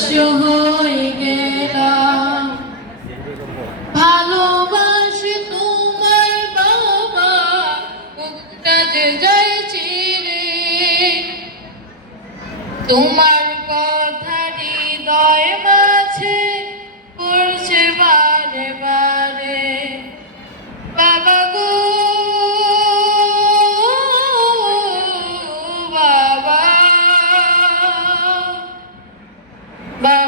নিঃস্ব হয়ে গেলাম। ভালোবাসি তোমার বাবা রে তোমার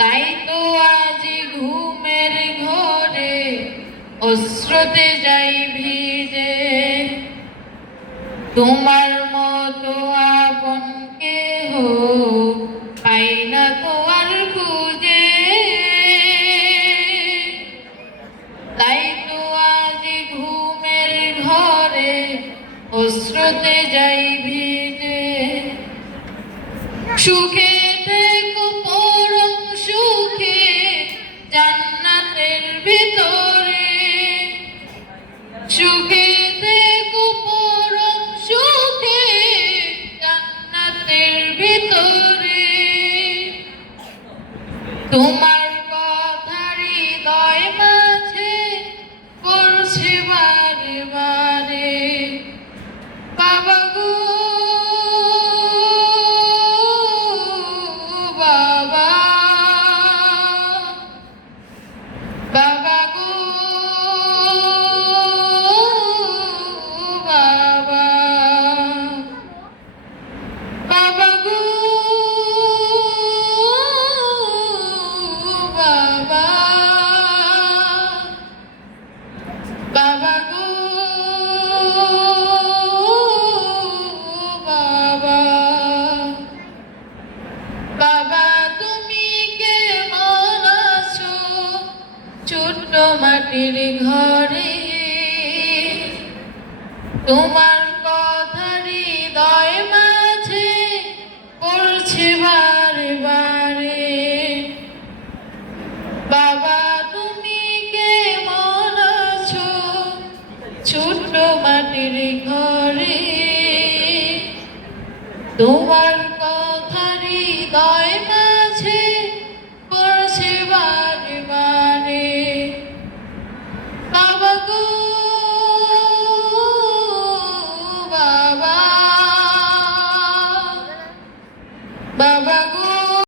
তাই তো আজি ঘুমের ঘরে অস্রোতে যাই ভিজে। তোমার মতো আপন কেহ পাই না তো আর খুঁজে। তাই তো আজ ঘুমের ঘরে অস্রোতে যাই ভিজে। সুখে তোমার ছোট্ট মাটির ঘরে, তোমার কথা হৃদয় মাঝে পড়ছে বারে বারে বাবা, তুমি কেমন আছো? ছোট্ট মাটির ঘরে, তোমার